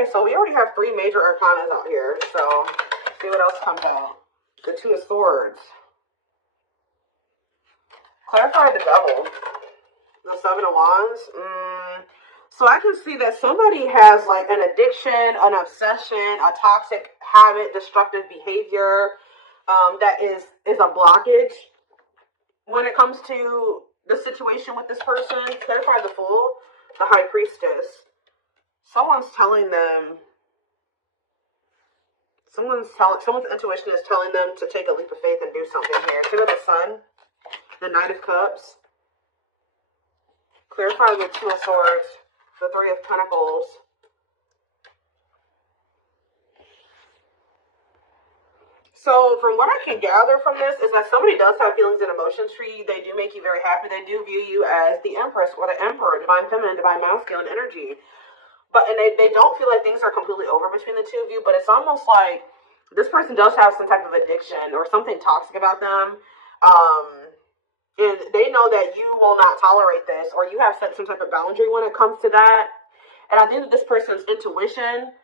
Okay, so we already have 3 major arcanas out here. So, let's see what else comes out. The 2 of Swords. Clarify the Devil. The 7 of Wands. So I can see that somebody has like an addiction, an obsession, a toxic habit, destructive behavior that is a blockage when it comes to the situation with this person. Clarify the Fool. The High Priestess. Someone's telling them, someone's intuition is telling them to take a leap of faith and do something here. Two of the Sun, the Knight of Cups. Clarify the 2 of Swords, the 3 of Pentacles. So from what I can gather from this is that somebody does have feelings and emotions for you. They do make you very happy. They do view you as the Empress or the Emperor, divine feminine, divine masculine energy. But and they don't feel like things are completely over between the 2 of you, but it's almost like this person does have some type of addiction or something toxic about them. And they know that you will not tolerate this, or you have set some type of boundary when it comes to that. And I think that this person's intuition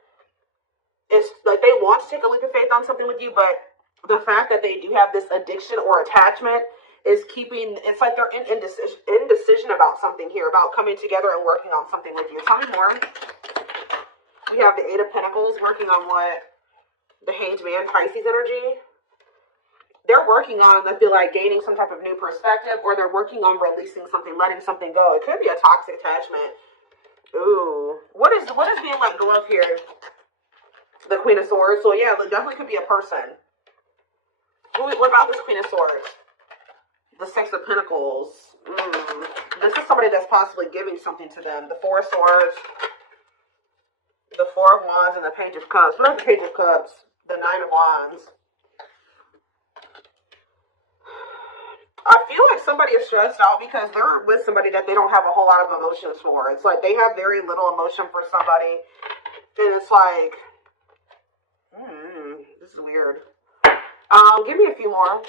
is like they want to take a leap of faith on something with you, but the fact that they do have this addiction or attachment is keeping, it's like they're in indecision about something here, about coming together and working on something with you. Tell me more. We have the 8 of Pentacles working on what? The Hanged Man, Pisces energy. They're working on, I feel like, gaining some type of new perspective, or they're working on releasing something, letting something go. It could be a toxic attachment. Ooh. What is being let go of here? The Queen of Swords. So yeah, it definitely could be a person. What about this Queen of Swords? The 6 of Pentacles. This is somebody that's possibly giving something to them. The 4 of Swords. The 4 of Wands and the Page of Cups. What are the Page of Cups? The 9 of Wands. I feel like somebody is stressed out because they're with somebody that they don't have a whole lot of emotions for. It's like they have very little emotion for somebody. And it's like, this is weird. Give me a few more.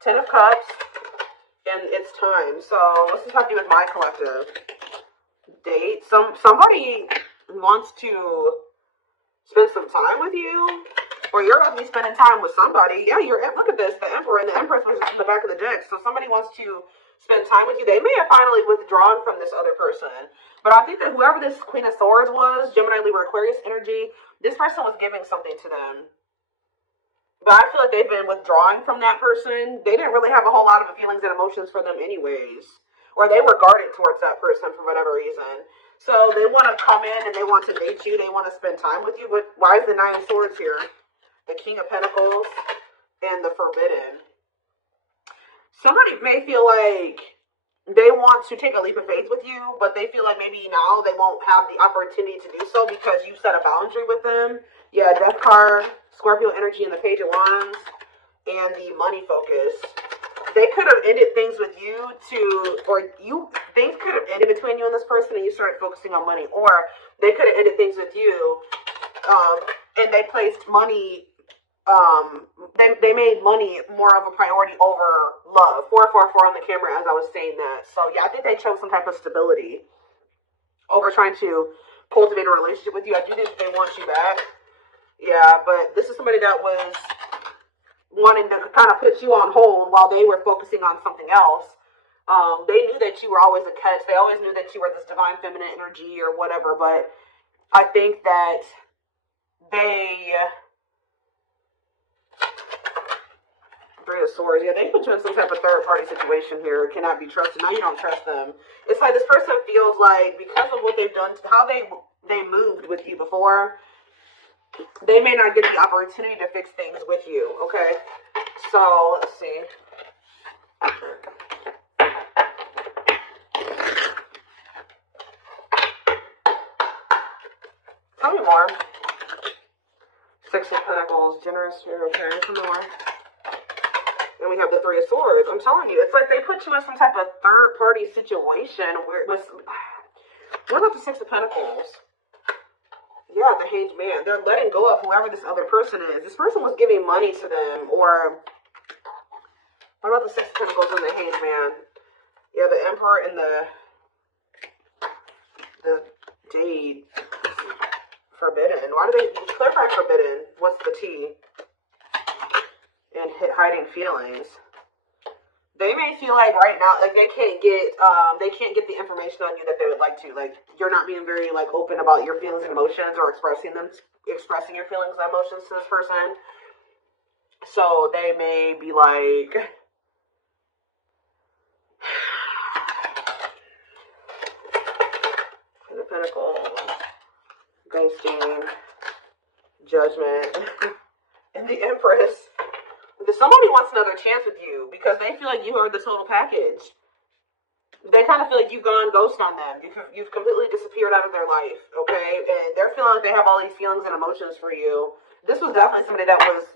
10 of Cups. And it's time. So let's just have to do with my collective. Date. Somebody wants to spend some time with you. Or you're about to be spending time with somebody. Yeah, look at this. The Emperor and the Empress was just in the back of the deck. So somebody wants to spend time with you. They may have finally withdrawn from this other person. But I think that whoever this Queen of Swords was, Gemini, Libra, Aquarius energy, this person was giving something to them. But I feel like they've been withdrawing from that person. They didn't really have a whole lot of feelings and emotions for them anyways. Or they were guarded towards that person for whatever reason. So they want to come in and they want to date you. They want to spend time with you. But why is the 9 of Swords here? The King of Pentacles and the Forbidden. Somebody may feel like they want to take a leap of faith with you, but they feel like maybe now they won't have the opportunity to do so because you set a boundary with them. Yeah, Death card, Scorpio energy, and the Page of Wands, and the Money focus. They could have ended things with you things could have ended between you and this person and you started focusing on money. Or they could have ended things with you and they placed money, they made money more of a priority over love. 444 on the camera as I was saying that. So yeah, I think they chose some type of stability over trying to cultivate a relationship with you. I do think they want you back. Yeah, but this is somebody that was wanting to kind of put you on hold while they were focusing on something else. They knew that you were always a catch. They always knew that you were this divine feminine energy or whatever, but I think that they... 3 of Swords. Yeah, they put you in some type of third-party situation here. Cannot be trusted. Now you don't trust them. It's like this person feels like because of what they've done, how they moved with you before, they may not get the opportunity to fix things with you. Okay, so let's see. Tell me more. 6 of Pentacles, generous spirit. Okay, some more. And we have the 3 of Swords. I'm telling you, it's like they put you in some type of third-party situation where it was... What about the 6 of Pentacles? Yeah, the Hanged Man. They're letting go of whoever this other person is. This person was giving money to them, or... What about the 6 of Pentacles and the Hanged Man? Yeah, the Emperor and the Jade. Forbidden. Why do they clarify forbidden? What's the T? And hiding feelings. They may feel like right now, like they can't get the information on you that they would like to. Like you're not being very like open about your feelings and emotions or expressing your feelings and emotions to this person. So they may be like, the Pentacles, ghosting, Judgment, and the Empress. Somebody wants another chance with you because they feel like you are the total package. They kind of feel like you've gone ghost on them. You've completely disappeared out of their life, okay? And they're feeling like they have all these feelings and emotions for you. This was definitely somebody that was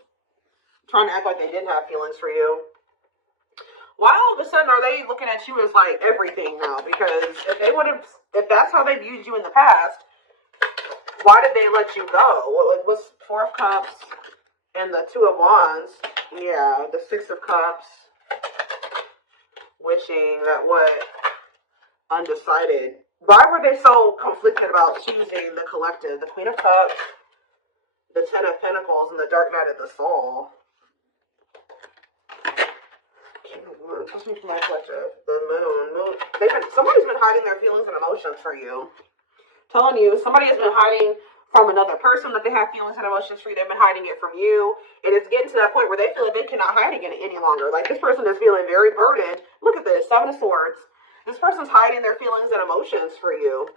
trying to act like they didn't have feelings for you. Why all of a sudden are they looking at you as like everything now? Because if that's how they viewed you in the past, why did they let you go? What's Four of Cups and the Two of Wands? Yeah, the Six of Cups. Wishing that what? Undecided. Why were they so conflicted about choosing the collective? The Queen of Cups, the Ten of Pentacles, and the Dark Knight of the Soul. What's me for my collective? The Moon. Somebody's been hiding their feelings and emotions for you. Telling you, somebody has been hiding from another person that they have feelings and emotions for you. They've been hiding it from you. And it's getting to that point where they feel like they cannot hide it any longer. Like this person is feeling very burdened. Look at this, Seven of Swords. This person's hiding their feelings and emotions for you.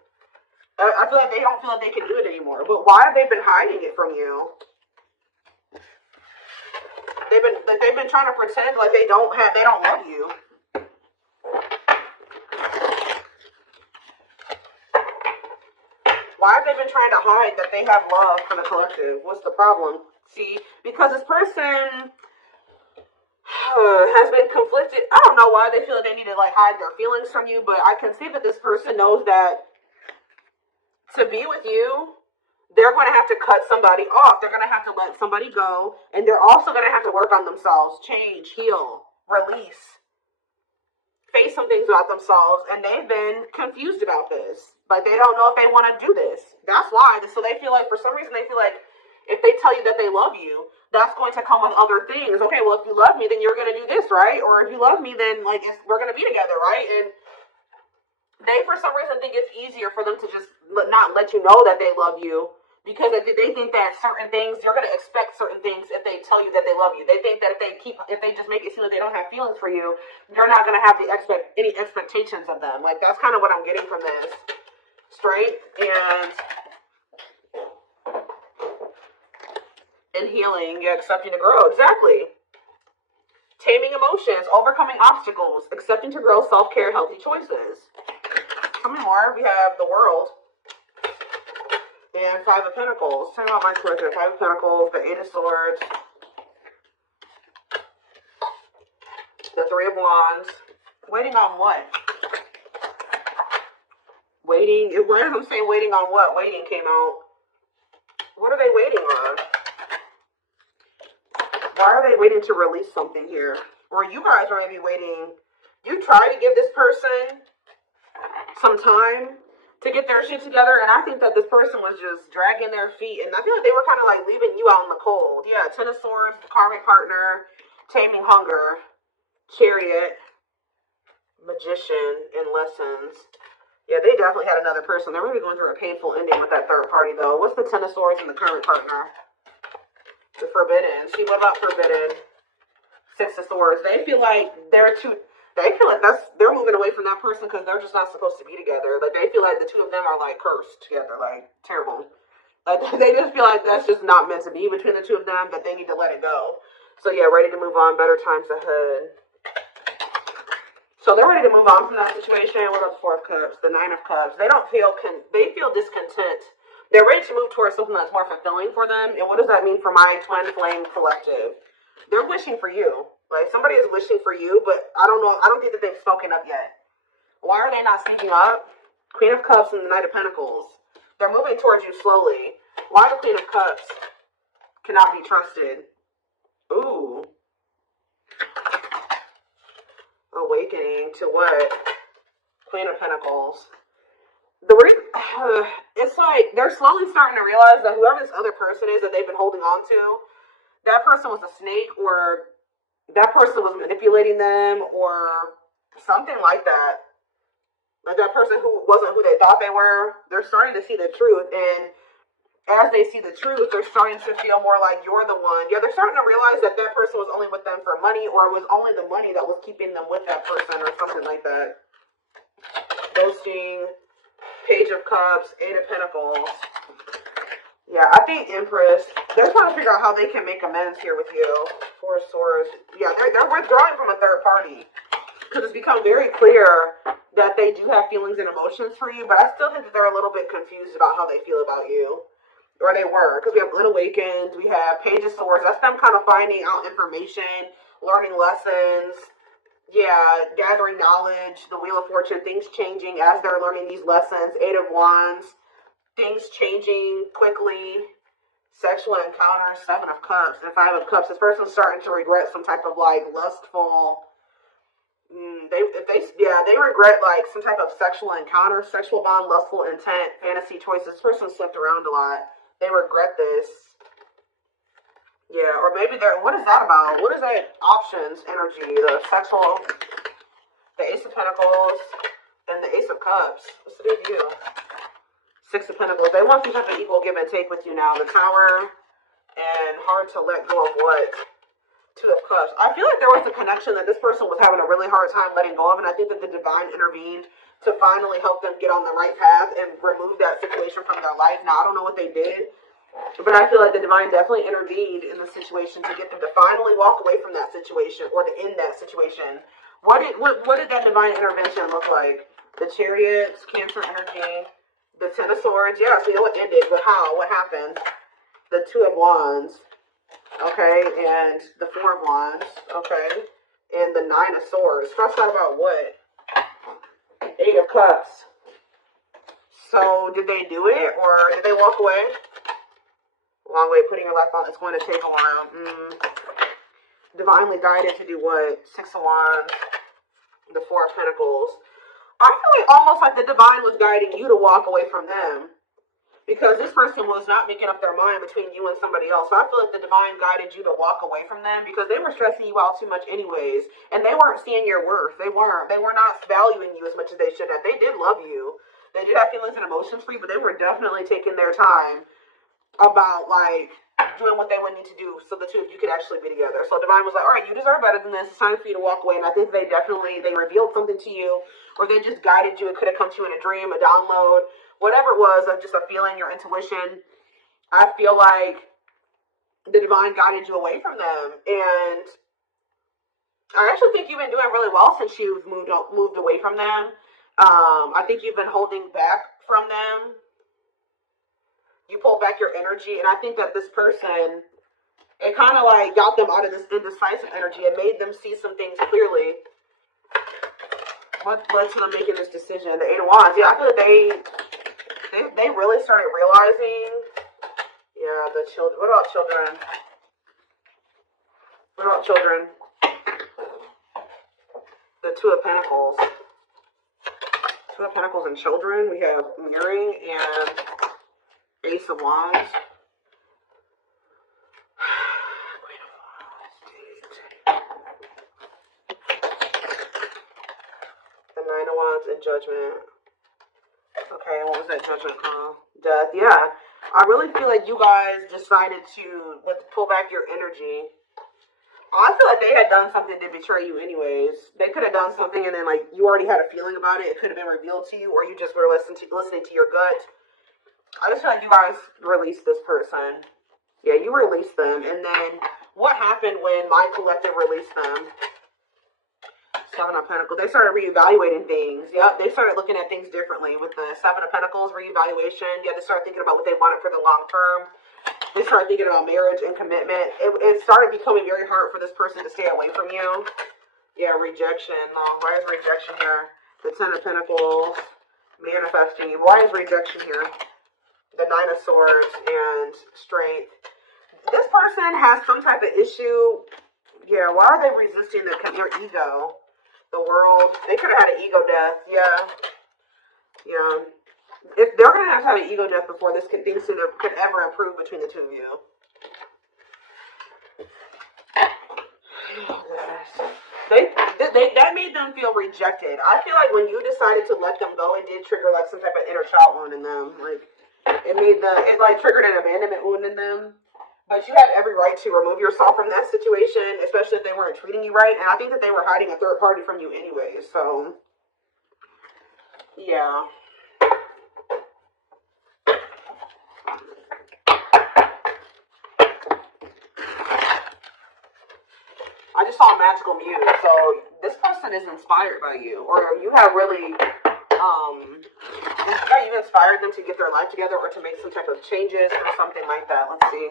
I feel like they don't feel like they can do it anymore. But why have they been hiding it from you? They've been trying to pretend like they don't love you. Why have they been trying to hide that they have love for the collective? What's the problem? See, because this person has been conflicted. I don't know why they feel like they need to like hide their feelings from you, but I can see that this person knows that to be with you, they're going to have to cut somebody off. They're going to have to let somebody go, and they're also going to have to work on themselves, change, heal, release, face some things about themselves, and they've been confused about this. Like, they don't know if they want to do this. That's why. So they feel like, for some reason, they feel like if they tell you that they love you, that's going to come with other things. Okay, well, if you love me, then you're going to do this, right? Or if you love me, then, like, we're going to be together, right? And they, for some reason, think it's easier for them to just not let you know that they love you. Because they think that certain things, you're going to expect certain things if they tell you that they love you. They think that if they just make it seem like they don't have feelings for you, you're not going to have any expectations of them. Like, that's kind of what I'm getting from this. Strength and healing, yeah, accepting to grow. Exactly. Taming emotions, overcoming obstacles, accepting to grow, self-care, healthy choices. How many more? We have the World. And Five of Pentacles. Talking about my collective. Five of Pentacles, the Eight of Swords, the Three of Wands. Waiting on what? Waiting. Why am I saying waiting on what? Waiting came out. What are they waiting on? Why are they waiting to release something here? Or you guys are maybe waiting. You try to give this person some time to get their shit together, and I think that this person was just dragging their feet, and I feel like they were kind of like leaving you out in the cold. Yeah, Ten of Swords, karmic partner, taming hunger, Chariot, Magician, and Lessons. Yeah, they definitely had another person. They're really going through a painful ending with that third party, though. What's the Ten of Swords and the karmic partner? The Forbidden. See, what about Forbidden? Six of Swords. They feel like they're moving away from that person because they're just not supposed to be together. Like, they feel like the two of them are like cursed together, like terrible. Like, they just feel like that's just not meant to be between the two of them, that they need to let it go. So yeah, ready to move on, better times ahead. So they're ready to move on from that situation. What about the Four of Cups, the Nine of Cups? They feel discontent. They're ready to move towards something that's more fulfilling for them. And what does that mean for my twin flame collective? They're wishing for you. Like, somebody is wishing for you, but I don't know. I don't think that they've spoken up yet. Why are they not speaking up? Queen of Cups and the Knight of Pentacles. They're moving towards you slowly. Why the Queen of Cups cannot be trusted? Ooh. Awakening to what? Queen of Pentacles. The reason, it's like they're slowly starting to realize that whoever this other person is that they've been holding on to, that person was a snake, or that person was manipulating them, or something like that. Like that person who wasn't who they thought they were, they're starting to see the truth. And as they see the truth, they're starting to feel more like you're the one. Yeah, they're starting to realize that that person was only with them for money, or it was only the money that was keeping them with that person, or something like that. Ghosting, Page of Cups, Eight of Pentacles. Yeah, I think Empress, they're trying to figure out how they can make amends here with you. Four of Swords. Yeah, they're withdrawing from a third party. Because it's become very clear that they do have feelings and emotions for you, but I still think that they're a little bit confused about how they feel about you. Or they were. Because we have Unawakens, we have Page of Swords. That's them kind of finding out information, learning lessons. Yeah, gathering knowledge, the Wheel of Fortune, things changing as they're learning these lessons. Eight of Wands, things changing quickly. Sexual encounter, Seven of Cups, and Five of Cups. This person's starting to regret some type of like lustful. They regret like some type of sexual encounter, sexual bond, lustful intent, fantasy choices. This person slipped around a lot. They regret this. Yeah, or maybe they're, what is that about? What is that options energy? The sexual, the Ace of Pentacles, and the Ace of Cups. What's the big deal? Six of Pentacles. They want some type of equal give and take with you now. The Tower, and hard to let go of what? Two of Cups. I feel like there was a connection that this person was having a really hard time letting go of, and I think that the Divine intervened to finally help them get on the right path and remove that situation from their life. Now, I don't know what they did, but I feel like the Divine definitely intervened in the situation to get them to finally walk away from that situation, or to end that situation. What did that Divine intervention look like? The Chariots, Cancer energy, the Ten of Swords. Yeah, so it ended, but how? What happened? The Two of Wands. Okay, and the Four of Wands. Okay, and the Nine of Swords. Stressed out about what? Eight of Cups. So, did they do it, or did they walk away? Long way, putting your life on. It's going to take a while. Divinely guided to do what? Six of Wands. The Four of Pentacles. I feel like almost like the Divine was guiding you to walk away from them. Because this person was not making up their mind between you and somebody else. So I feel like the Divine guided you to walk away from them because they were stressing you out too much anyways. And they weren't seeing your worth. They weren't. They were not valuing you as much as they should have. They did love you. They did have feelings and emotions for you, but they were definitely taking their time about, like, doing what they would need to do so the two of you could actually be together. So Divine was like, all right, you deserve better than this. It's time for you to walk away. And I think they revealed something to you, or they just guided you. It could have come to you in a dream, a download, whatever it was, of just a feeling, your intuition. I feel like the Divine guided you away from them. And I actually think you've been doing really well since you've moved away from them. I think you've been holding back from them. You pulled back your energy, and I think that this person, it kind of like got them out of this indecisive energy and made them see some things clearly. What led to them making this decision? The Eight of Wands. Yeah, I feel like they really started realizing. Yeah, the children. What about children? What about children? The Two of Pentacles. Two of Pentacles and children. We have mirroring and Ace of Wands. The Nine of Wands and Judgment. Okay, what was that Judgment called? Death. Yeah. I really feel like you guys decided to pull back your energy. I feel like they had done something to betray you anyways. They could have done something and then, like, you already had a feeling about it. It could have been revealed to you, or you just were listening to your gut. I just feel like you guys released this person. Yeah, you released them. And then what happened when my collective released them? Seven of Pentacles. They started reevaluating things. Yeah, they started looking at things differently with the Seven of Pentacles reevaluation. Yeah, they started thinking about what they wanted for the long term. They started thinking about marriage and commitment. It started becoming very hard for this person to stay away from you. Yeah, rejection. Why is rejection here? The Ten of Pentacles. Manifesting. Why is rejection here? The Nine of Swords and Strength. This person has some type of issue. Yeah, why are they resisting their ego? The world. They could have had an ego death. Yeah. Yeah. If they're going to have an ego death before this things could ever improve between the two of you. Oh, that made them feel rejected. I feel like when you decided to let them go, it did trigger like some type of inner child wound in them. Like it like triggered an abandonment wound in them. But you have every right to remove yourself from that situation, especially if they weren't treating you right. And I think that they were hiding a third party from you anyway. So, yeah. I just saw a magical muse. So this person is inspired by you, or you have really, you've inspired them to get their life together or to make some type of changes or something like that. Let's see.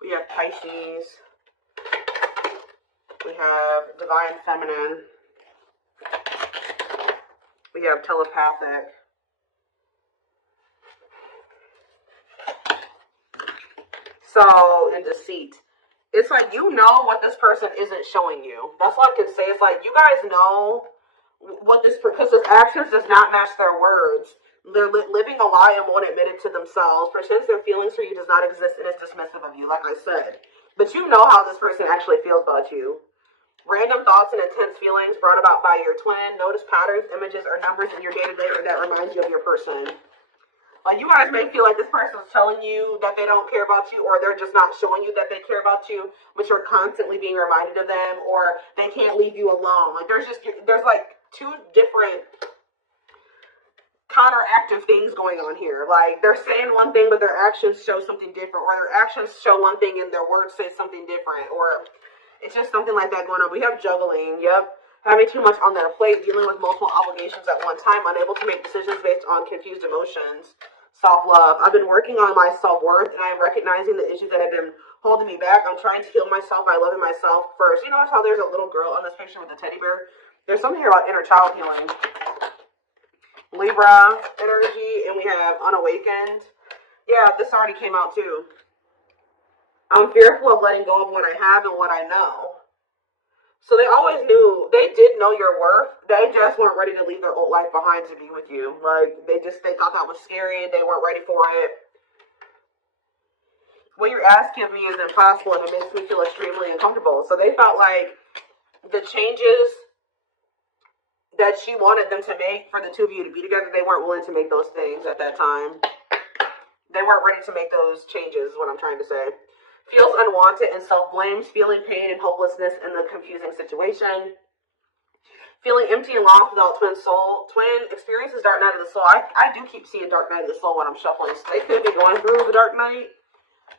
We have Pisces. We have Divine Feminine. We have Telepathic. So, and Deceit. It's like you know what this person isn't showing you. That's all I can say. It's like you guys know what this, because his actions does not match their words. They're living a lie and won't admit it to themselves. Pretends their feelings for you does not exist and is dismissive of you, like I said. But you know how this person actually feels about you. Random thoughts and intense feelings brought about by your twin. Notice patterns, images, or numbers in your day-to-day or that reminds you of your person. Like you guys may feel like this person's telling you that they don't care about you, or they're just not showing you that they care about you, but you're constantly being reminded of them, or they can't leave you alone. Like there's like two different counteractive things going on here. Like they're saying one thing but their actions show something different, or their actions show one thing and their words say something different, or it's just something like that going on. We have juggling. Yep. Having too much on their plate, dealing with multiple obligations at one time, unable to make decisions based on confused emotions. Self-love. I've been working on my self-worth, and I'm recognizing the issues that have been holding me back. I'm trying to heal myself by loving myself first. You notice how there's a little girl on this picture with a teddy bear? There's something here about inner child healing. Libra energy, and we have unawakened. Yeah, this already came out too. I'm fearful of letting go of what I have and what I know. So they always knew, they did know your worth. They just weren't ready to leave their old life behind to be with you. Like, they thought that was scary and they weren't ready for it. What you're asking of me is impossible and it makes me feel extremely uncomfortable. So they felt like the changes that she wanted them to make for the two of you to be together, they weren't willing to make those things at that time. They weren't ready to make those changes, is what I'm trying to say. Feels unwanted and self-blames, feeling pain and hopelessness in the confusing situation. Feeling empty and lost without twin soul. Twin experiences dark night of the soul. I do keep seeing dark night of the soul when I'm shuffling. So they could be going through the dark night.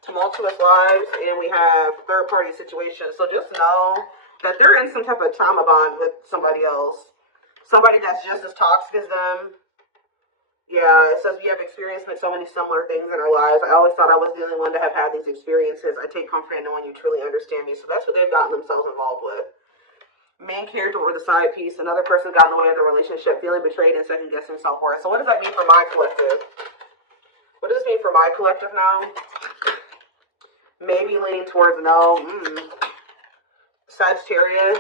Tumultuous lives. And we have third-party situations. So just know that they're in some type of trauma bond with somebody else. Somebody that's just as toxic as them. Yeah, it says we have experienced so many similar things in our lives. I always thought I was the only one to have had these experiences. I take comfort in knowing you truly understand me. So that's what they've gotten themselves involved with. Main character or the side piece. Another person got in the way of the relationship, feeling betrayed and second-guessing self-worth. So what does that mean for my collective? What does this mean for my collective now? Maybe leaning towards no. Sagittarius.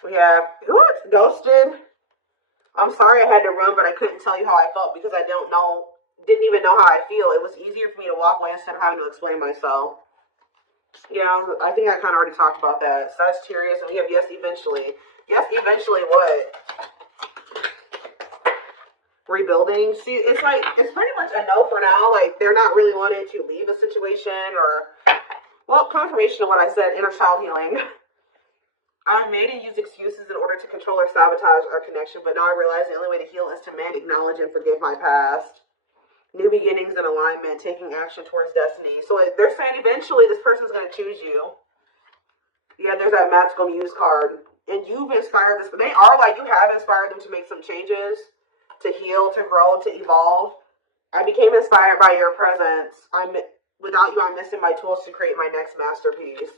We have, what? Ghosted. I'm sorry I had to run, but I couldn't tell you how I felt because I didn't even know how I feel. It was easier for me to walk away instead of having to explain myself. Yeah, I think I kind of already talked about that. Sagittarius, and we have yes, eventually. Yes, eventually what? Rebuilding. See, it's like, it's pretty much a no for now. Like, they're not really wanting to leave a situation or, well, confirmation of what I said, inner child healing. I've made and used excuses in order to control or sabotage our connection, but now I realize the only way to heal is to acknowledge and forgive my past. New beginnings and alignment, taking action towards destiny. So they're saying eventually this person's going to choose you. Yeah, there's that magical muse card. And you've inspired this, but they are like, you have inspired them to make some changes, to heal, to grow, to evolve. I became inspired by your presence. Without you, I'm missing my tools to create my next masterpiece.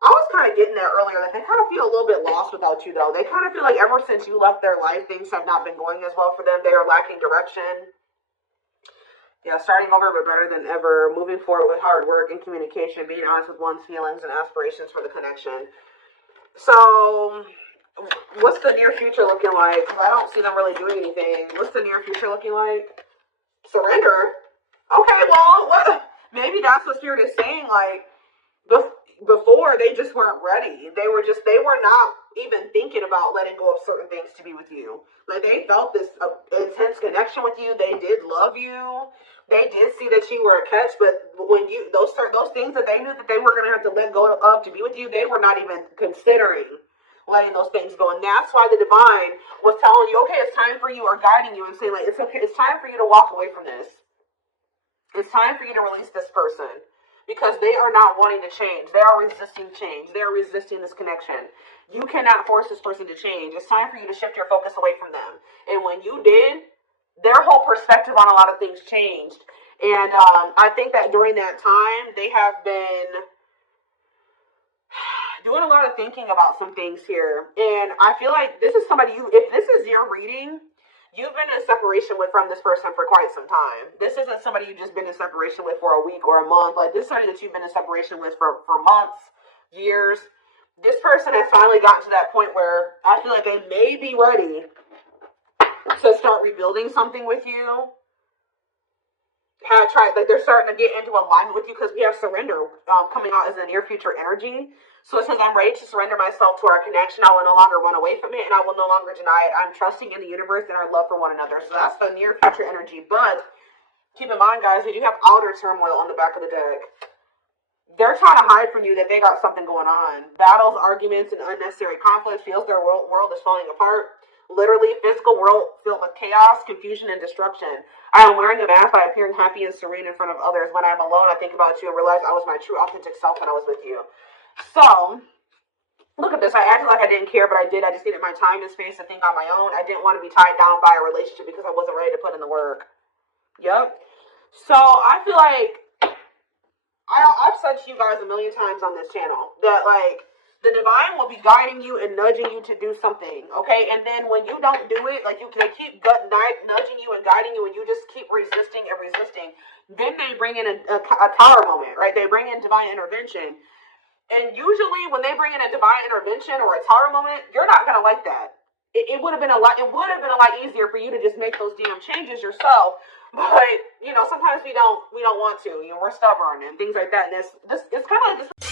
I was kind of getting that earlier, that they kind of feel a little bit lost without you, though. They kind of feel like ever since you left their life, things have not been going as well for them. They are lacking direction. Yeah, starting over, but better than ever. Moving forward with hard work and communication. Being honest with one's feelings and aspirations for the connection. So, What's the near future looking like? 'Cause I don't see them really doing anything. What's the near future looking like? Surrender? Okay, well, maybe that's what Spirit is saying. Like, before, they just weren't ready. They were not even thinking about letting go of certain things to be with you. Like, they felt this intense connection with you. They did love you. They did see that you were a catch, but when those things that they knew that they were going to have to let go of to be with you, they were not even considering letting those things go. And that's why the divine was telling you, okay, it's time for you, or guiding you and saying, like, it's okay, it's time for you to walk away from this. It's time for you to release this person, because they are not wanting to change. They are resisting change. They are resisting this connection. You cannot force this person to change. It's time for you to shift your focus away from them. And when you did, their whole perspective on a lot of things changed. And I think that during that time, they have been doing a lot of thinking about some things here. And I feel like this is somebody if this is your reading, you've been in separation from this person for quite some time. This isn't somebody you've just been in separation with for a week or a month. Like, this is somebody that you've been in separation with for months, years. This person has finally gotten to that point where I feel like they may be ready to start rebuilding something with you. They're starting to get into alignment with you, because we have surrender coming out as a near future energy. So it says, I'm ready to surrender myself to our connection. I will no longer run away from it, and I will no longer deny it. I'm trusting in the universe and our love for one another. So that's the near future energy. But keep in mind, guys, we do have outer turmoil on the back of the deck. They're trying to hide from you that they got something going on. Battles, arguments, and unnecessary conflict. Feels their world is falling apart. Literally, physical world filled with chaos, confusion, and destruction. I am wearing a mask by appearing happy and serene in front of others. When I am alone, I think about you and realize I was my true, authentic self when I was with you. So, look at this. I acted like I didn't care, but I did. I just needed my time and space to think on my own. I didn't want to be tied down by a relationship because I wasn't ready to put in the work. Yep. So, I feel like I've said to you guys a million times on this channel that, like, the divine will be guiding you and nudging you to do something, okay? And then when you don't do it, like, they keep nudging you and guiding you, and you just keep resisting and resisting, then they bring in a tower moment, right? They bring in divine intervention. And usually when they bring in a divine intervention or a tower moment, you're not going to like that. It would have been a lot easier for you to just make those damn changes yourself. But, you know, sometimes we don't want to. You know, we're stubborn and things like that. And it's kind of like this.